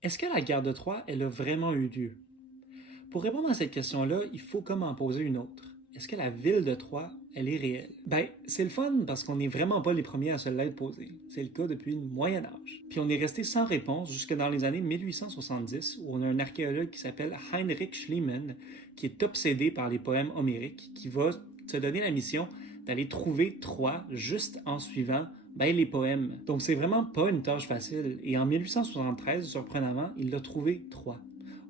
Est-ce que la guerre de Troie, elle a vraiment eu lieu? Pour répondre à cette question-là, il faut comme en poser une autre. Est-ce que la ville de Troie, elle est réelle? C'est le fun parce qu'on n'est vraiment pas les premiers à se l'être posé. C'est le cas depuis le Moyen Âge. Puis on est resté sans réponse jusque dans les années 1870 où on a un archéologue qui s'appelle Heinrich Schliemann qui est obsédé par les poèmes homériques qui va se donner la mission d'aller trouver Troie juste en suivant les poèmes. Donc c'est vraiment pas une tâche facile. Et en 1873, surprenamment, il a trouvé Troie.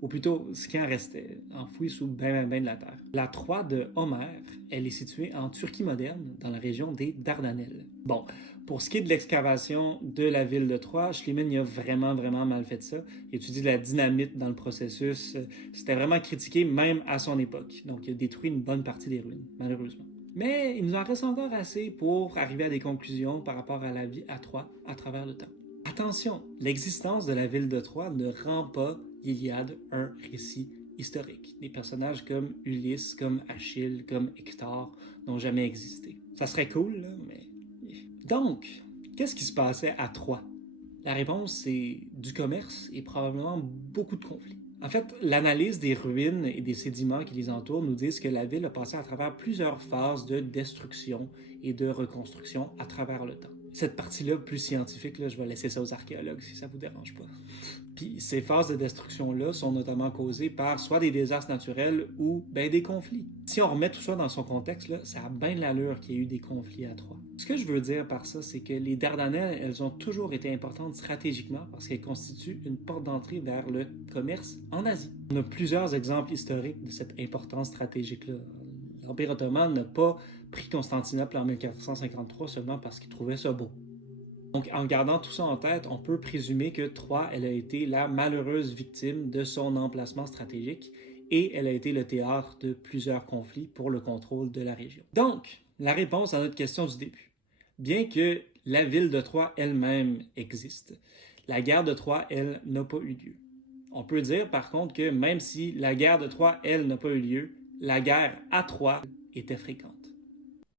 Ou plutôt, ce qui en restait, enfoui sous ben de la terre. La Troie de Homère, elle est située en Turquie moderne, dans la région des Dardanelles. Bon, pour ce qui est de l'excavation de la ville de Troie, Schliemann a vraiment mal fait ça. Il étudie de la dynamite dans le processus. C'était vraiment critiqué même à son époque. Donc il a détruit une bonne partie des ruines, malheureusement. Mais il nous en reste encore assez pour arriver à des conclusions par rapport à la vie à Troie à travers le temps. Attention, l'existence de la ville de Troie ne rend pas l'Iliade un récit historique. Des personnages comme Ulysse, comme Achille, comme Hector n'ont jamais existé. Ça serait cool, là, mais... Donc, qu'est-ce qui se passait à Troie? La réponse, c'est du commerce et probablement beaucoup de conflits. En fait, l'analyse des ruines et des sédiments qui les entourent nous disent que la ville a passé à travers plusieurs phases de destruction et de reconstruction à travers le temps. Cette partie-là, plus scientifique, là, je vais laisser ça aux archéologues si ça vous dérange pas. Puis ces phases de destruction-là sont notamment causées par soit des désastres naturels ou des conflits. Si on remet tout ça dans son contexte, là, ça a bien de l'allure qu'il y ait eu des conflits à Troie. Ce que je veux dire par ça, c'est que les Dardanelles, elles ont toujours été importantes stratégiquement parce qu'elles constituent une porte d'entrée vers le commerce en Asie. On a plusieurs exemples historiques de cette importance stratégique-là. L'Empire ottoman n'a pas pris Constantinople en 1453 seulement parce qu'il trouvait ça beau. Donc, en gardant tout ça en tête, on peut présumer que Troie, elle a été la malheureuse victime de son emplacement stratégique et elle a été le théâtre de plusieurs conflits pour le contrôle de la région. Donc, la réponse à notre question du début. Bien que la ville de Troie elle-même existe, la guerre de Troie, elle, n'a pas eu lieu. On peut dire par contre que même si la guerre de Troie, elle, n'a pas eu lieu, la guerre à Troie était fréquente.